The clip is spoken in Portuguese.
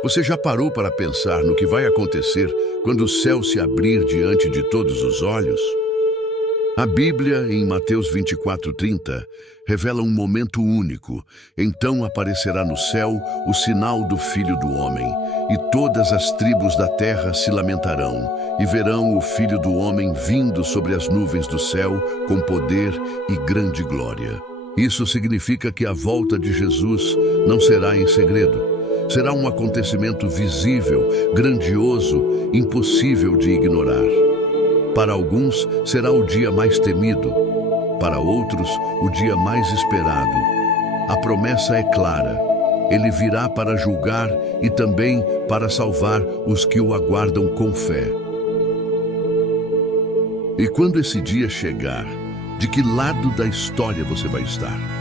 Você já parou para pensar no que vai acontecer quando o céu se abrir diante de todos os olhos? A Bíblia, em Mateus 24:30, revela um momento único. Então aparecerá no céu o sinal do Filho do Homem, e todas as tribos da terra se lamentarão, e verão o Filho do Homem vindo sobre as nuvens do céu com poder e grande glória. Isso significa que a volta de Jesus não será em segredo. Será um acontecimento visível, grandioso, impossível de ignorar. Para alguns, será o dia mais temido. Para outros, o dia mais esperado. A promessa é clara. Ele virá para julgar e também para salvar os que o aguardam com fé. E quando esse dia chegar, de que lado da história você vai estar?